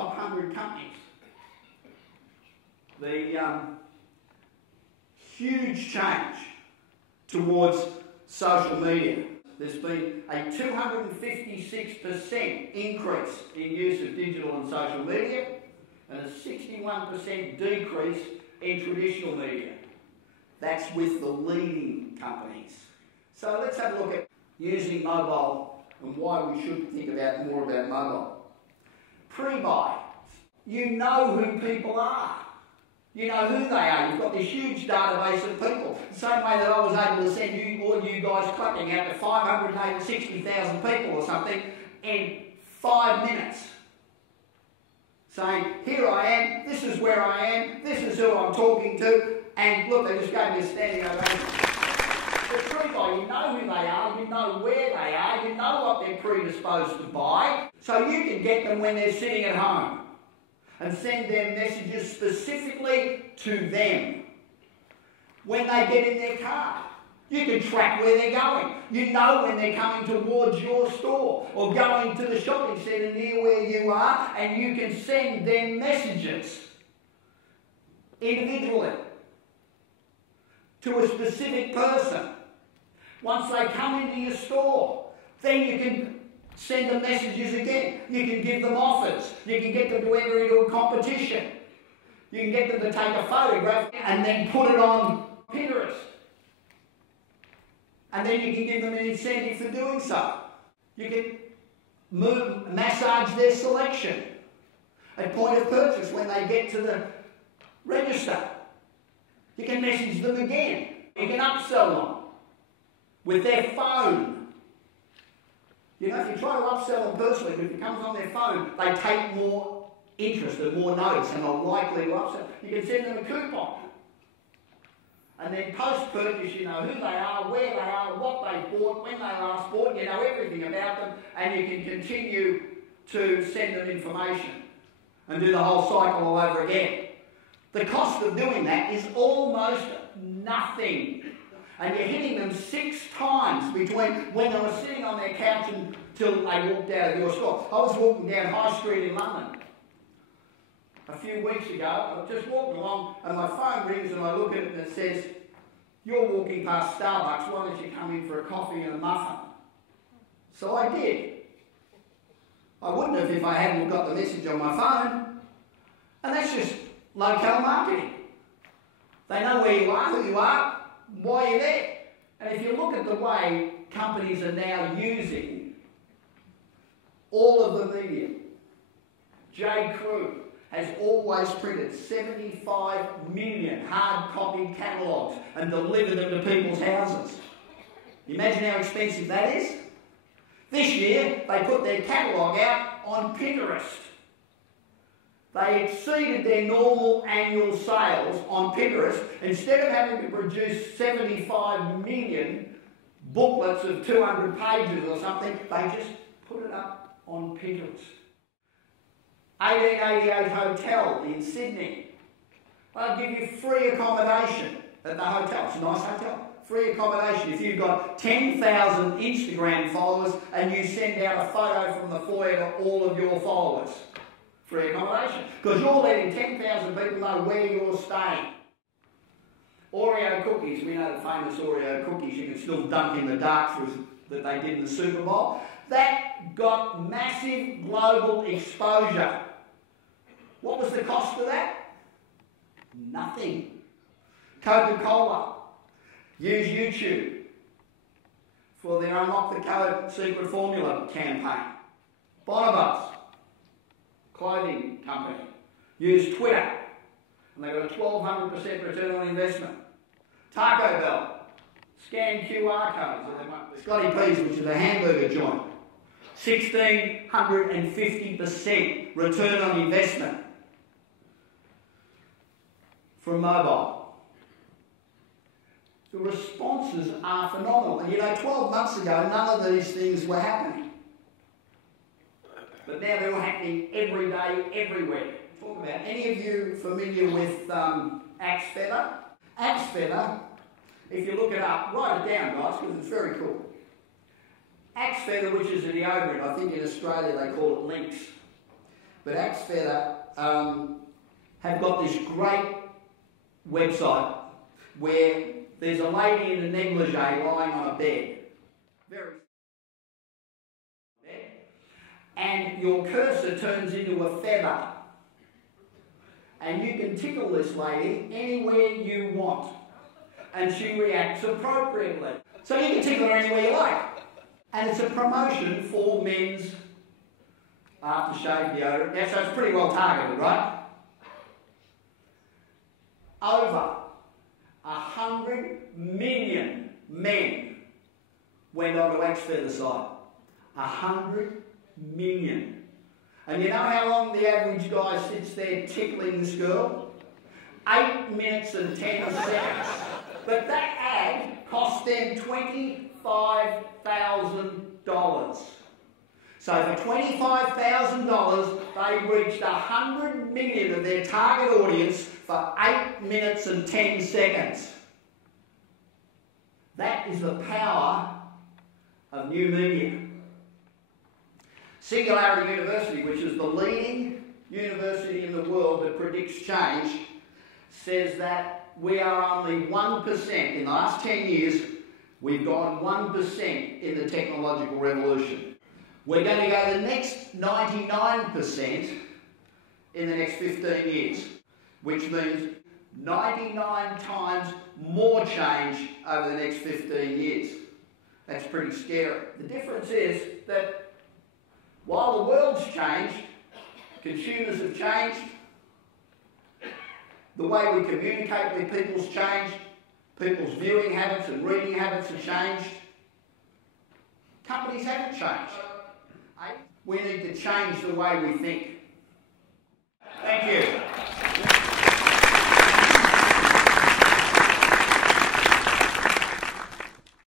top 100 companies. The huge change towards social media. There's been a 256% increase in use of digital and social media and a 61% decrease in traditional media. That's with the leading companies. So let's have a look at using mobile and why we should think more about mobile. Pre-buy. You know who people are. You know who they are. You've got this huge database of people. The same way that I was able to send all you guys clapping out to 560,000 people or something in 5 minutes. Saying, here I am, this is where I am, this is who I'm talking to, and look, they just gave me a standing ovation. The pre-buy, you know who they are, you know where they are, you know what they're predisposed to buy, so you can get them when they're sitting at home and send their messages specifically to them. When they get in their car, you can track where they're going. You know when they're coming towards your store or going to the shopping centre near where you are, and you can send them messages individually to a specific person. Once they come into your store, then you can send them messages again. You can give them offers. You can get them to enter into a competition. You can get them to take a photograph and then put it on Pinterest. And then you can give them an incentive for doing so. You can massage their selection at point of purchase when they get to the register. You can message them again. You can upsell them with their phone. You know, if you try to upsell them personally, but if it comes on their phone, they take more interest and more notice and are likely to upsell. You can send them a coupon. And then post-purchase, you know who they are, where they are, what they bought, when they last bought, you know everything about them, and you can continue to send them information and do the whole cycle all over again. The cost of doing that is almost nothing. And you're hitting them 6 times between when they were sitting on their couch until they walked out of your store. I was walking down High Street in London a few weeks ago. I was just walking along and my phone rings and I look at it and it says, you're walking past Starbucks, why don't you come in for a coffee and a muffin? So I did. I wouldn't have if I hadn't got the message on my phone. And that's just locale marketing. They know where you are, who you are, why you're there. And if you look at the way companies are now using all of the media, J. Crew has always printed 75 million hard copy catalogues and delivered them to people's houses. Imagine how expensive that is. This year, they put their catalogue out on Pinterest. They exceeded their normal annual sales on Pinterest. Instead of having to produce 75 million booklets of 200 pages or something, they just put it up on Pinterest. 1888 Hotel in Sydney. They'll give you free accommodation at the hotel. It's a nice hotel. Free accommodation if you've got 10,000 Instagram followers and you send out a photo from the foyer to all of your followers. Free accommodation. Because you're letting 10,000 people know where you're staying. Oreo cookies. We know the famous Oreo cookies you can still dunk in the dark through that they did in the Super Bowl. That got massive global exposure. What was the cost of that? Nothing. Coca-Cola use YouTube for their Unlock the Code Secret Formula campaign. Bonobos, clothing company, use Twitter and they got a 1,200% return on investment. Taco Bell, scan QR codes. Scotty P's, which is a hamburger joint, 1,650% return on investment from mobile. The responses are phenomenal. And you know, 12 months ago, none of these things were happening. But now they're all happening every day, everywhere. Talk about, any of you familiar with Axe Feather? Axe Feather, if you look it up, write it down, guys, because it's very cool. Axe Feather, which is a deodorant, I think in Australia they call it Lynx. but Axe Feather have got this great website where there's a lady in a negligee lying on a bed. Very bed. And your cursor turns into a feather. And you can tickle this lady anywhere you want. And she reacts appropriately. So you can tickle her anywhere you like. And it's a promotion for men's aftershave deodorant. Yeah, so it's pretty well targeted, right? Over 100 million men went onto Axe Feather site. 100 million. And you know how long the average guy sits there tickling this girl? 8 minutes and 10 seconds. But that ad cost them $25,000. So for $25,000, they reached 100 million of their target audience for 8 minutes and 10 seconds. That is the power of new media. Singularity University, which is the leading university in the world that predicts change, says that we are only 1%. In the last 10 years, we've gone 1% in the technological revolution. We're going to go the next 99% in the next 15 years, which means 99 times more change over the next 15 years. That's pretty scary. The difference is that while the world's changed, consumers have changed, the way we communicate with people's changed, people's viewing habits and reading habits have changed. Companies haven't changed. We need to change the way we think. Thank you.